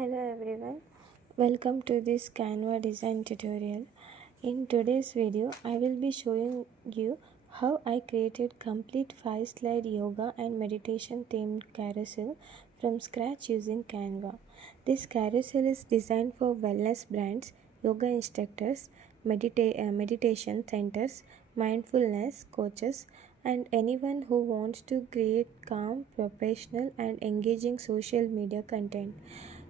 Hello everyone, welcome to this Canva design tutorial. In today's video, I will be showing you how I created complete 5-slide yoga and meditation themed carousel from scratch using Canva. This carousel is designed for wellness brands, yoga instructors, meditation centers, mindfulness coaches, and anyone who wants to create calm, professional, and engaging social media content.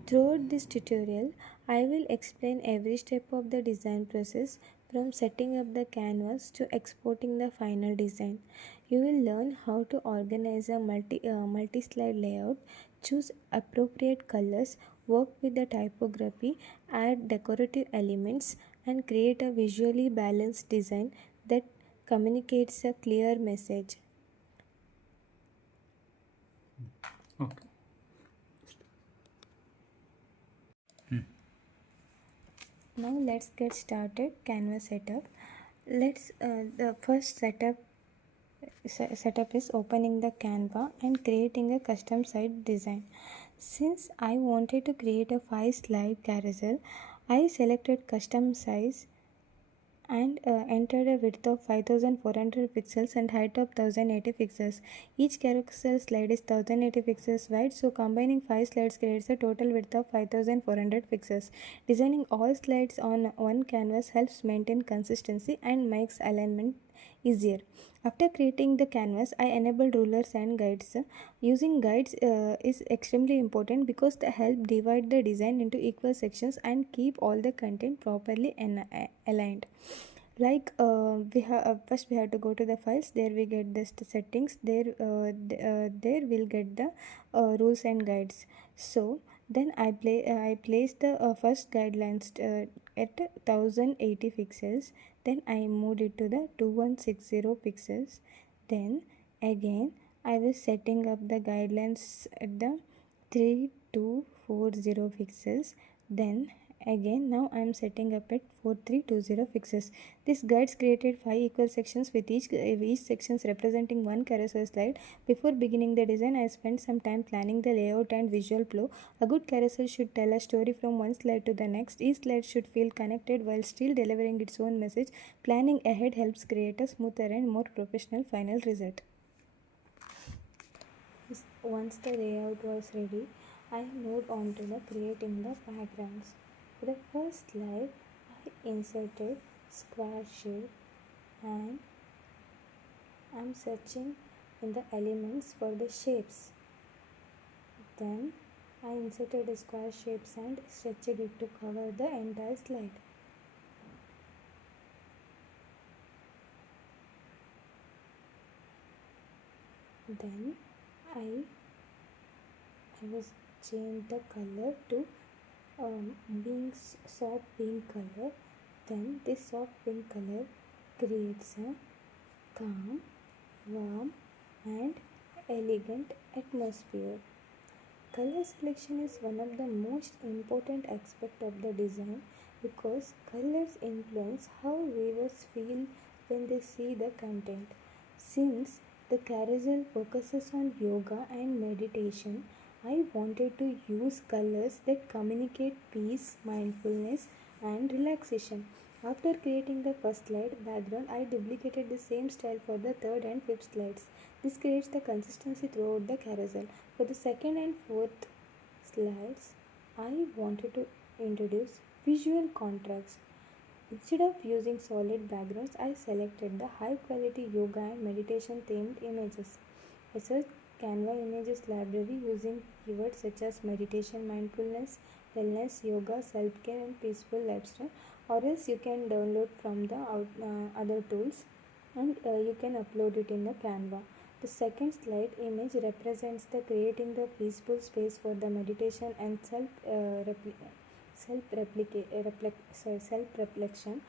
Throughout this tutorial, I will explain every step of the design process from setting up the canvas to exporting the final design. You will learn how to organize a multi-slide layout, choose appropriate colors, work with the typography, add decorative elements, and create a visually balanced design that communicates a clear message. Okay. Now let's get started. Canva setup. The first setup is opening the Canva and creating a custom site design. Since I wanted to create a 5-slide carousel, I selected custom size and entered a width of 5400 pixels and height of 1080 pixels. Each carousel slide is 1080 pixels wide, so combining 5 slides creates a total width of 5400 pixels. Designing all slides on one canvas helps maintain consistency and makes alignment easier. After creating the canvas, I enabled rulers and guides. Using guides is extremely important because they help divide the design into equal sections and keep all the content properly aligned. Like first we have to go to the files. There we get the settings. There we'll get the rules and guides. So then I place the first guidelines at 1080 pixels. Then I moved it to the 2160 pixels. Then again I was setting up the guidelines at the 3240 pixels. Then again now I am setting up at 4320 pixels. This guides created 5 equal sections with each sections representing one carousel slide. Before beginning the design, I spent some time planning the layout and visual flow. A good carousel should tell a story from one slide to the next. Each slide should feel connected while still delivering its own message. Planning ahead helps create a smoother and more professional final result. Once the layout was ready, I moved on to the creating the backgrounds. For the first slide, I inserted square shape and I am searching in the elements for the shapes. Then I inserted the square shapes and stretched it to cover the entire slide. Then I was changed the color to being soft pink color. Then this soft pink color creates a calm, warm and elegant atmosphere. Color selection is one of the most important aspects of the design because colors influence how viewers feel when they see the content. Since the carousel focuses on yoga and meditation, I wanted to use colors that communicate peace, mindfulness, and relaxation. After creating the first slide background, I duplicated the same style for the third and fifth slides. This creates the consistency throughout the carousel. For the second and fourth slides, I wanted to introduce visual contrast. Instead of using solid backgrounds, I selected the high quality yoga and meditation themed images. I searched Canva images library using keywords such as meditation, mindfulness, wellness, yoga, self-care and peaceful lifestyle, or else you can download from the other tools and you can upload it in the Canva. The second slide image represents the creating the peaceful space for the meditation and self-reflection.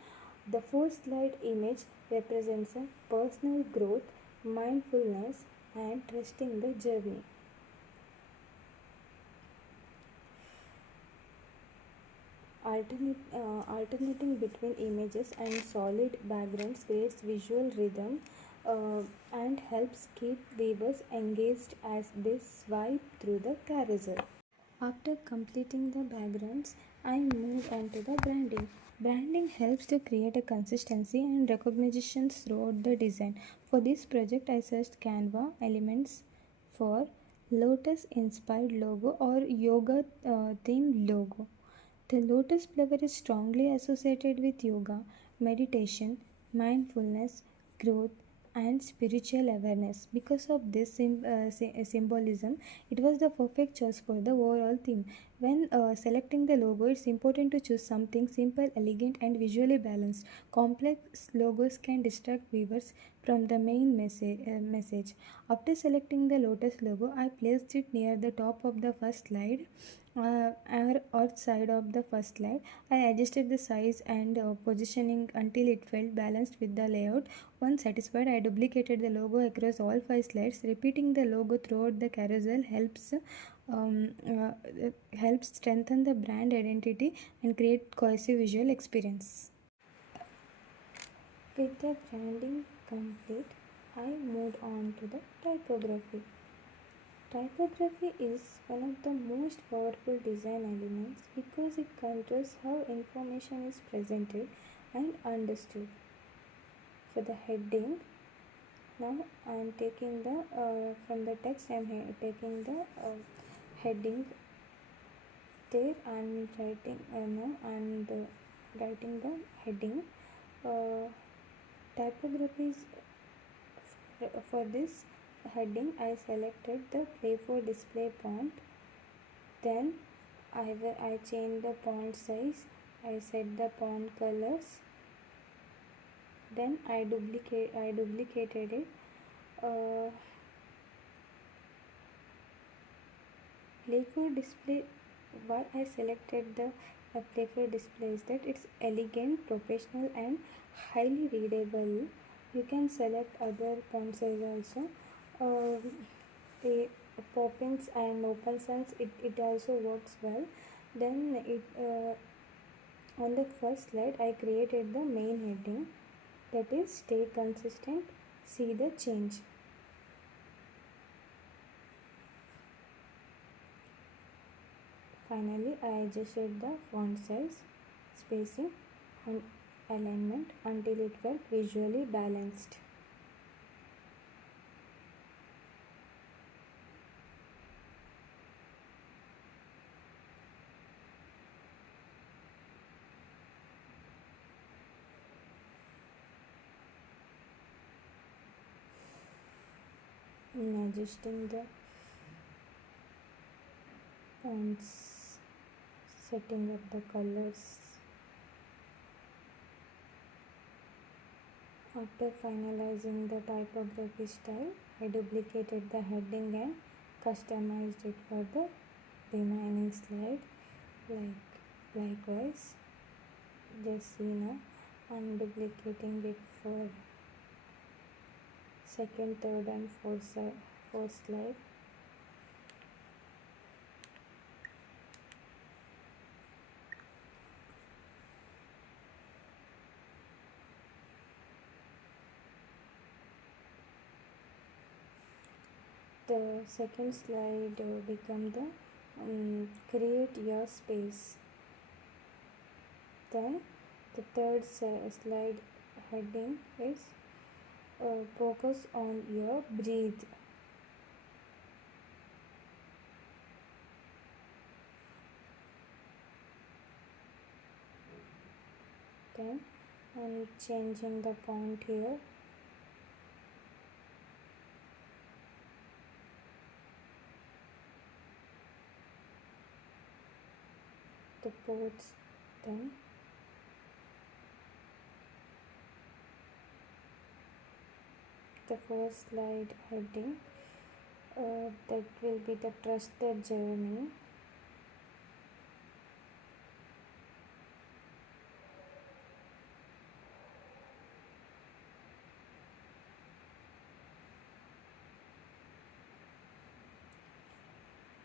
The fourth slide image represents a personal growth, mindfulness, and trusting the journey. Alternating between images and solid backgrounds creates visual rhythm and helps keep viewers engaged as they swipe through the carousel. After completing the backgrounds, I moved on to the branding. Branding helps to create a consistency and recognition throughout the design. For this project, I searched Canva Elements for lotus inspired logo or yoga themed logo. The lotus flower is strongly associated with yoga, meditation, mindfulness, growth, and spiritual awareness. Because of this symbolism, it was the perfect choice for the overall theme. When selecting the logo, it's important to choose something simple, elegant, and visually balanced. Complex logos can distract viewers from the main message. After selecting the lotus logo, I placed it near the top of the first slide or outside of the first slide. I adjusted the size and positioning until it felt balanced with the layout. Once satisfied, I duplicated the logo across all 5 slides. Repeating the logo throughout the carousel helps strengthen the brand identity and create cohesive visual experience. With the branding complete, I moved on to the typography. Typography is one of the most powerful design elements because it controls how information is presented and understood. For the heading, now I am taking the from the text I am taking the heading. There I am writing now and writing the heading. Typography is for this heading I selected the play for display font. Then I changed the font size. I set the font colors. Then I duplicated it. Play for display. Why I selected the play for display is that it's elegant, professional, and highly readable. You can select other font size also. The Poppins and Open Sans, it also works well. Then on the first slide I created the main heading, that is stay consistent, see the change. Finally, I adjusted the font size, spacing and alignment until it felt visually balanced. In adjusting the fonts, setting up the colors. After finalizing the typography style, I duplicated the heading and customized it for the remaining slide. Likewise, just see now I'm duplicating it for second, third and fourth slide. The second slide become the create your space. Then the third slide heading is focus on your breathe. Then I'm changing the font here. The ports, then the first slide heading, that will be the trust the journey.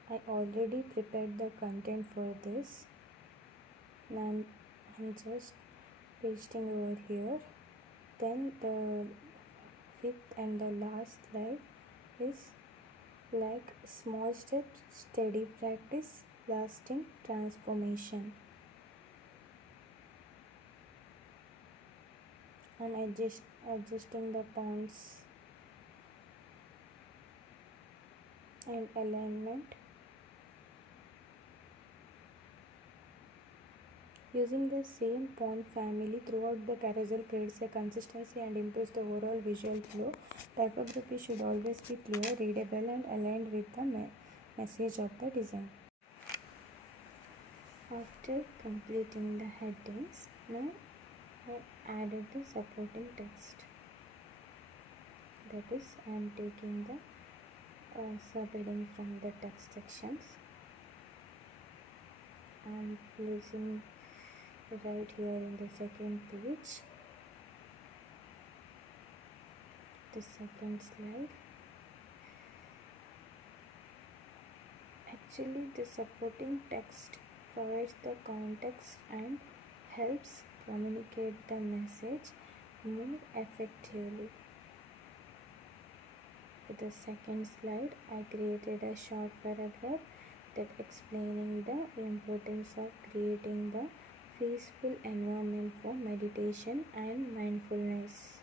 I already prepared the content for this. Now I'm just pasting over here. Then the fifth and the last slide is like small steps, steady practice, lasting transformation. And adjusting the fonts and alignment. Using the same font family throughout the carousel creates a consistency and improves the overall visual flow. Typography should always be clear, readable, and aligned with the message of the design. After completing the headings, now I added the supporting text. That is, I am taking the subheading from the text sections and placing right here in the second page, the second slide. Actually, the supporting text provides the context and helps communicate the message more effectively. For the second slide, I created a short paragraph that explaining the importance of creating the peaceful environment for meditation and mindfulness.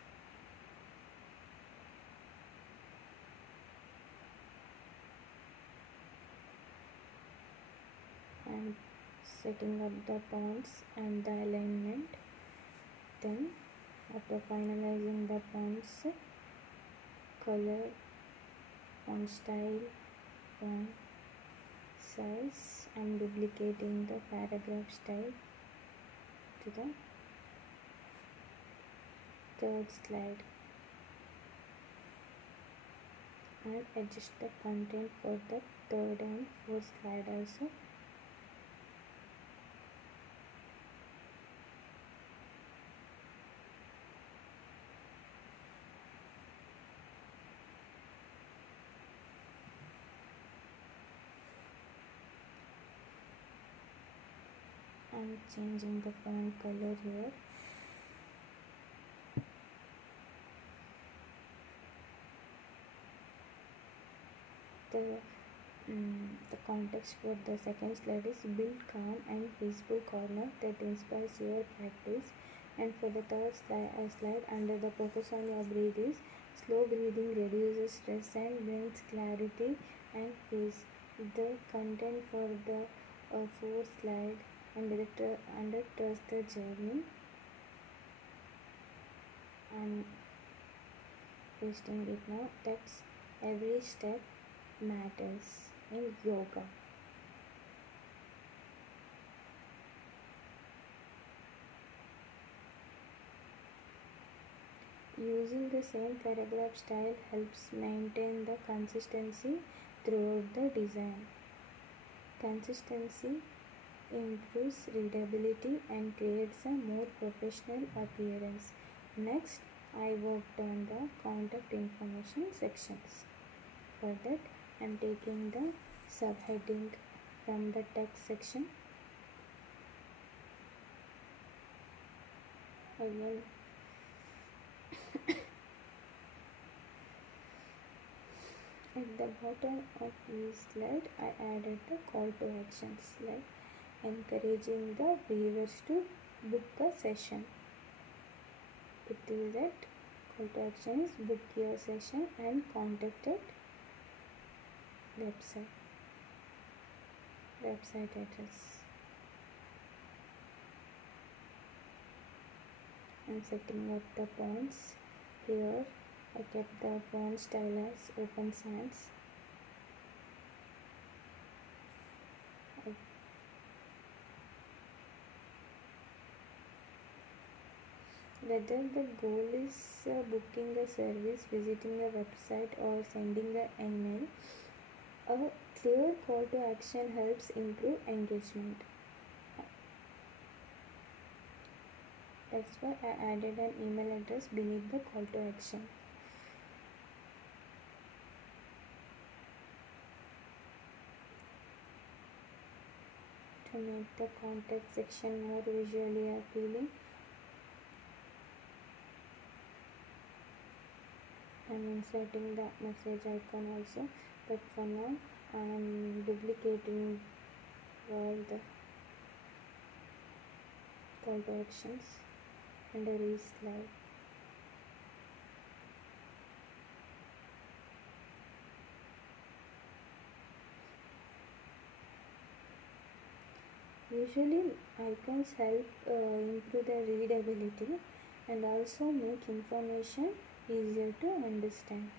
And setting up the fonts and the alignment. Then after finalizing the fonts, color, font style, font size, and duplicating the paragraph style to the third slide, and adjust the content for the third and fourth slide also. I'm changing the font color here. The context for the second slide is build calm and peaceful corner that inspires your practice. And for the third slide under the focus on your breath is slow breathing reduces stress and brings clarity and peace. The content for the fourth slide under trust the journey, and pasting it now. That's every step matters in yoga. Using the same paragraph style helps maintain the consistency throughout the design. Consistency improves readability and creates a more professional appearance. Next, I worked on the contact information sections. For that, I am taking the subheading from the text section. Again, at the bottom of each slide, I added the call to actions like encouraging the viewers to book a session. It is that call to action is book your session and contact at website address. And setting up the fonts. Here I kept the font style as Open Sans. Whether the goal is booking a service, visiting a website, or sending an email, a clear call to action helps improve engagement. That's why I added an email address beneath the call to action. To make the contact section more visually appealing, I'm inserting the message icon also, but for now I am duplicating all the call to actions and a re-slide. Usually icons help improve the readability and also make information easier to understand.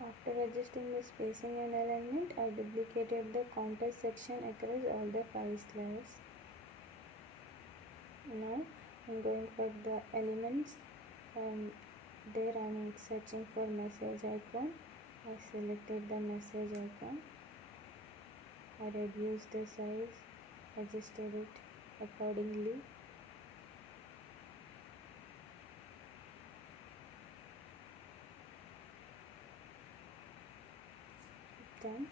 After adjusting the spacing and alignment, I duplicated the context section across all the 5 slides. Now I'm going for the elements. There I'm searching for message icon. I selected the message icon. I reduced the size, adjusted it accordingly. Then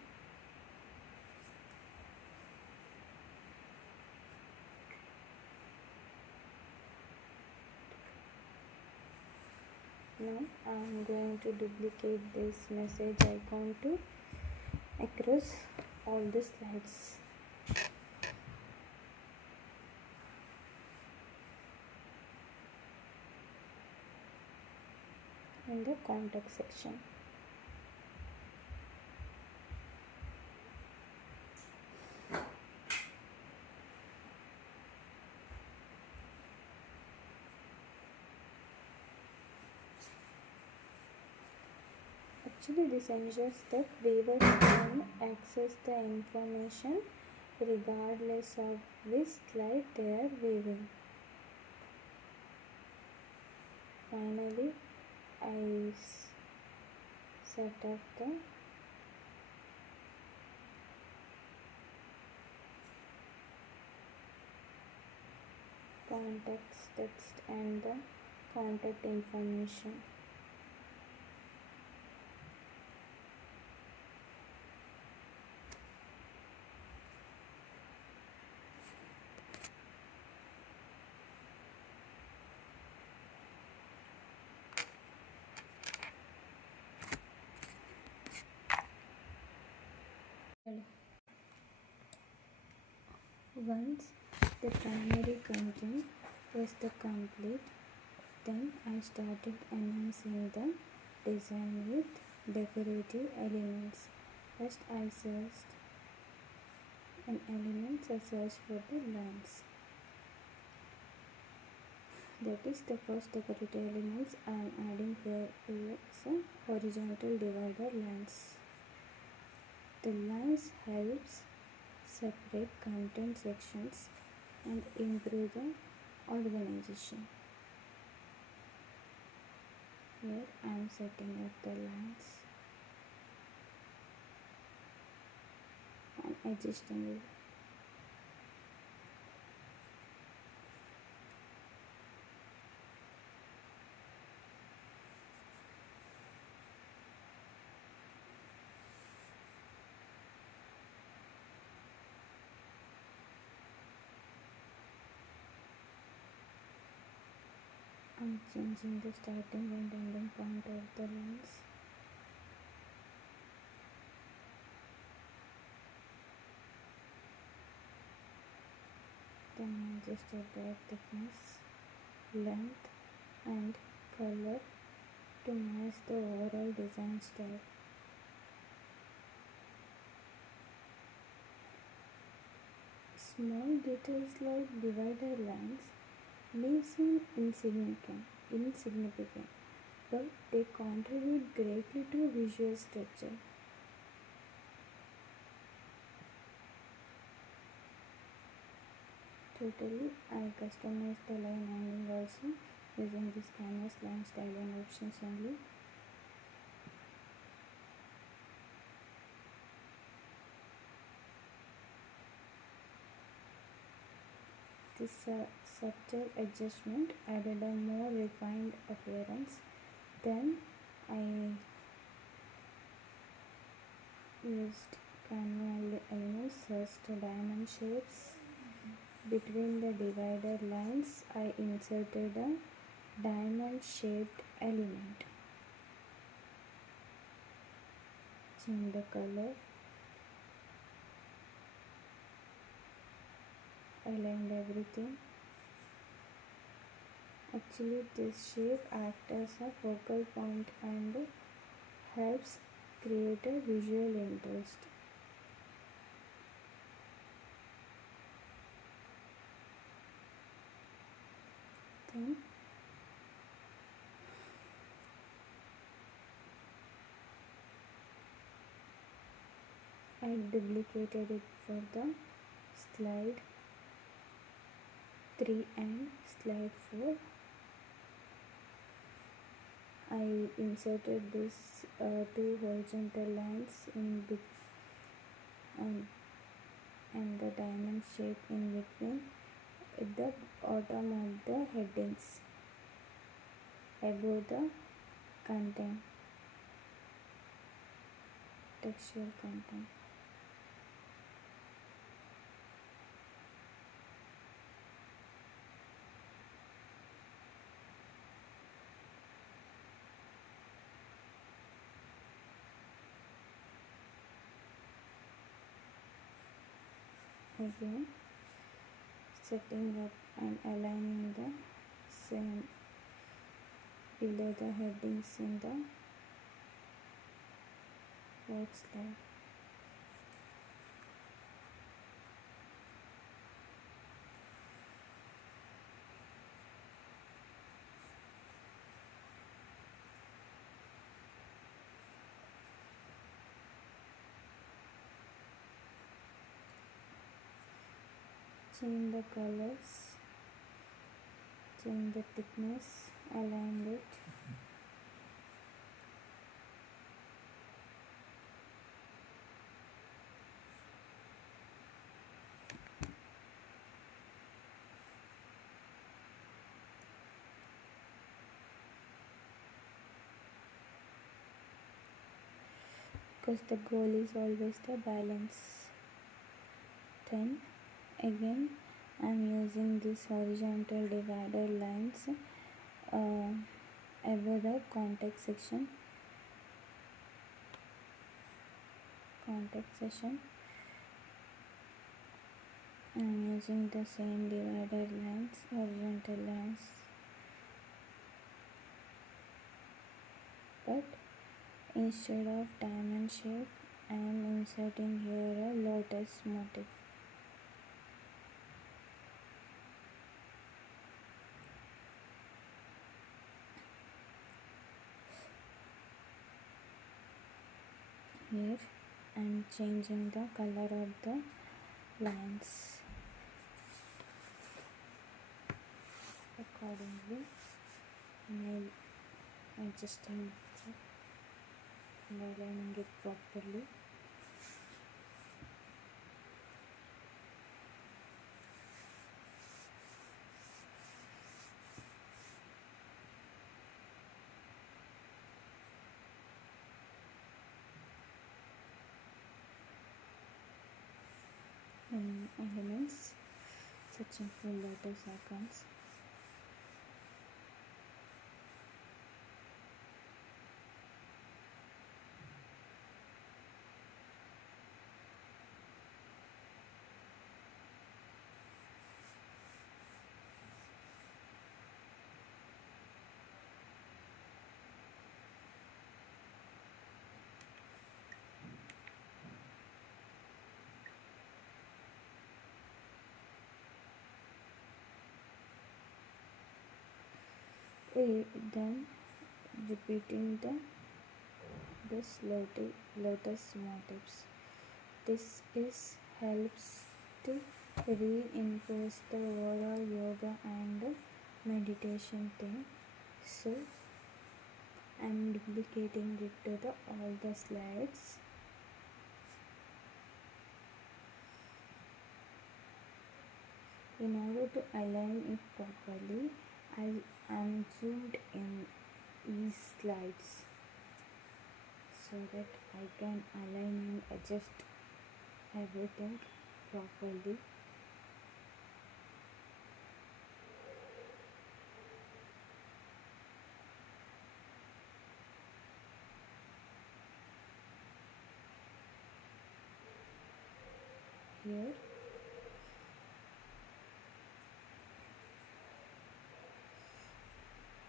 now I am going to duplicate this message icon to across all the slides. In the context section. Actually, this ensures that viewers can access the information regardless of which slide they are viewing. Finally, I set up the context text and the contact information. Once the primary content was complete, then I started enhancing the design with decorative elements. First I searched an element, I searched for the lines. That is the first decorative elements I am adding here is a horizontal divider lines. The lines helps separate content sections and improve the organization. Here I am setting up the lines and adjusting it. I'm changing the starting and ending point of the lines. Then I adjusted the thickness, length and color to match the overall design style. Small details like divider lines may seem insignificant, but they contribute greatly to visual structure. Totally, I customized the line hanging also using this canvas line styling options only. This subtle adjustment added a more refined appearance. Then I used Canva Elements, searched diamond shapes. Between the divider lines, I inserted a diamond shaped element. change the color, aligned everything. Actually, this shape acts as a focal point and helps create a visual interest. Then I duplicated it for the slide 3 and slide 4. I inserted this two horizontal lines in and the diamond shape in between at the bottom of the headings above the content, textual content. Again, setting up and aligning the same below the headings in the fourth slide. Change the colors, change the thickness, align it. Because the goal is always the balance. Then again I'm using this horizontal divider lines above the context section. I'm using the same divider lines, horizontal lines, but instead of diamond shape I am inserting here a lotus motif. Here I am changing the color of the lines accordingly, and I adjusting and aligning it properly. Elements, searching for lotus icons. Then repeating this lotus motifs. This helps to reinforce the overall yoga and meditation thing. So I'm duplicating it to all the slides. In order to align it properly, I am zoomed in these slides so that I can align and adjust everything properly. here.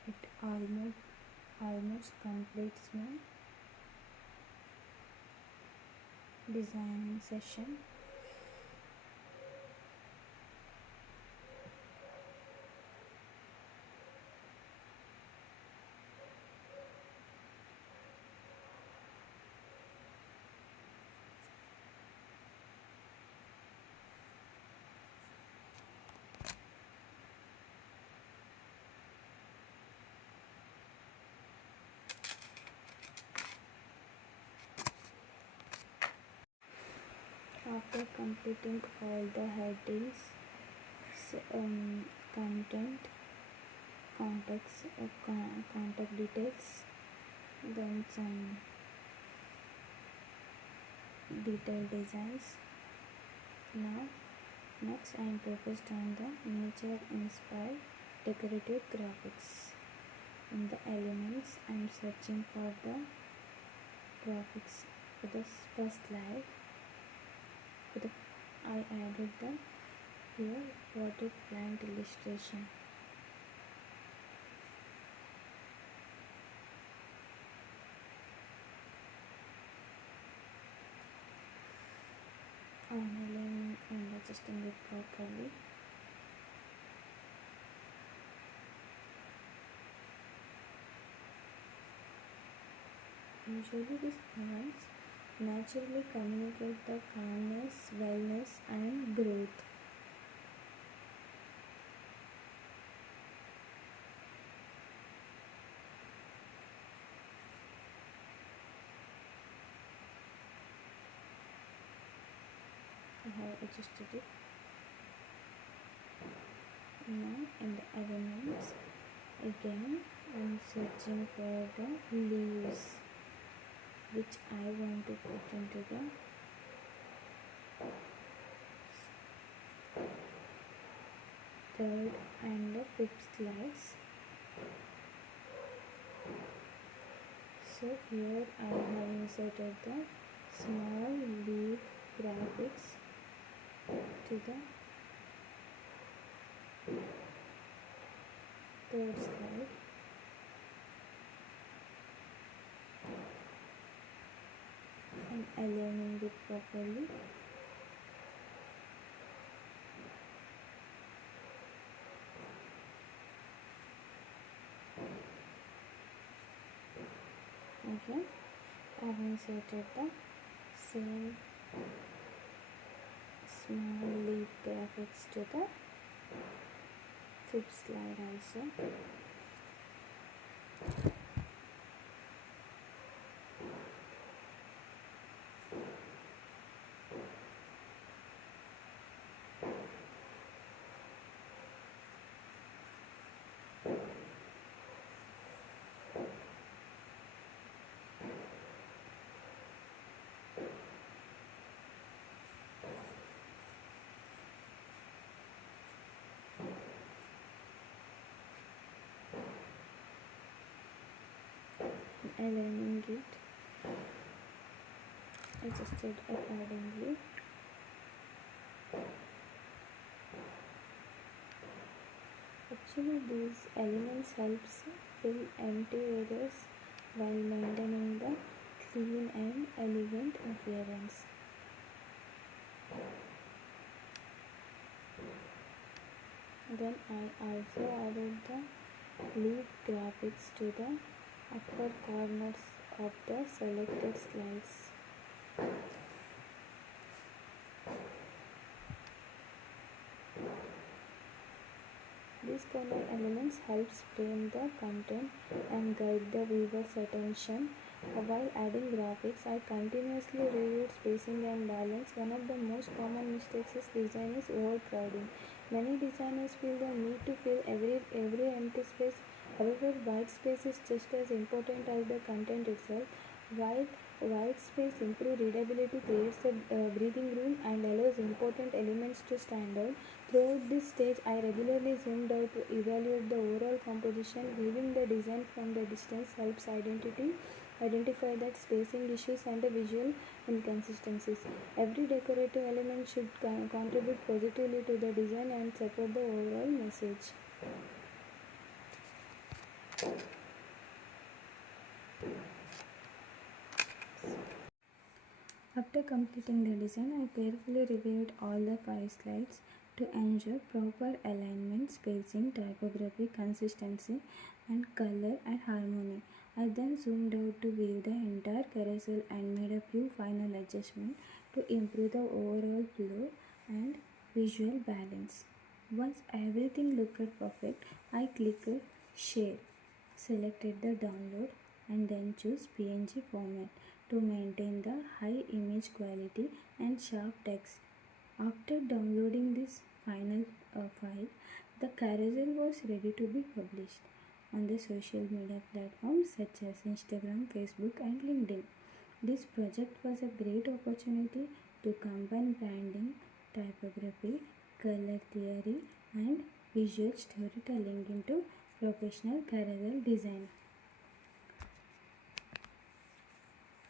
It almost completes my designing session. After completing all the headings, content, context, contact details, then some detailed designs. Now, next I am focused on the nature inspired decorative graphics. In the elements, I am searching for the graphics for the first slide. I added the here potted plant illustration. I am aligning and adjusting it properly. Usually these plants naturally communicate the calmness, wellness and growth. I have adjusted it. Now in the elements, again I am searching for the leaves which I want to put into the third and the fifth slides. So here I have inserted the small leaf graphics to the third slide. And aligning it properly. Okay, I have inserted the same small leaf graphics to the fifth slide also. Aligning it, adjusted accordingly. Actually, these elements helps fill empty areas while maintaining the clean and elegant appearance. Then I also added the leaf graphics to the upper corners of the selected slides. These corner elements helps frame the content and guide the viewer's attention. While adding graphics, I continuously reviewed spacing and balance. One of the most common mistakes is design is overcrowding. Many designers feel the need to fill every empty space. However, white space is just as important as the content itself. While white space improves readability, creates a breathing room, and allows important elements to stand out. Throughout this stage, I regularly zoomed out to evaluate the overall composition. Viewing the design from the distance helps identity identify that spacing issues and the visual inconsistencies. Every decorative element should contribute positively to the design and support the overall message. After completing the design, I carefully reviewed all the 5 slides to ensure proper alignment, spacing, typography, consistency, and color and harmony. I then zoomed out to view the entire carousel and made a few final adjustments to improve the overall flow and visual balance. Once everything looked perfect, I clicked Share, selected the download, and then choose PNG format to maintain the high image quality and sharp text. After downloading this final file, the carousel was ready to be published on the social media platforms such as Instagram, Facebook, and LinkedIn. This project was a great opportunity to combine branding, typography, color theory, and visual storytelling into professional carousel design.